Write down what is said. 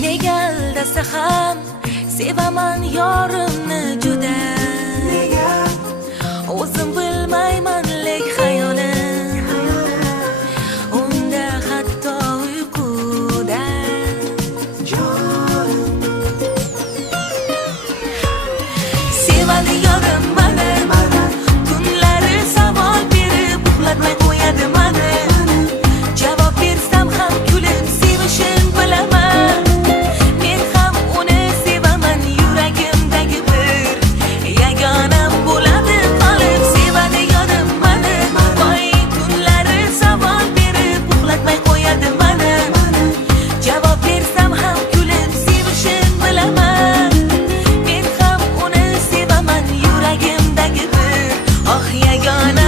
Negal dasahan sevaman yorimni valdría sun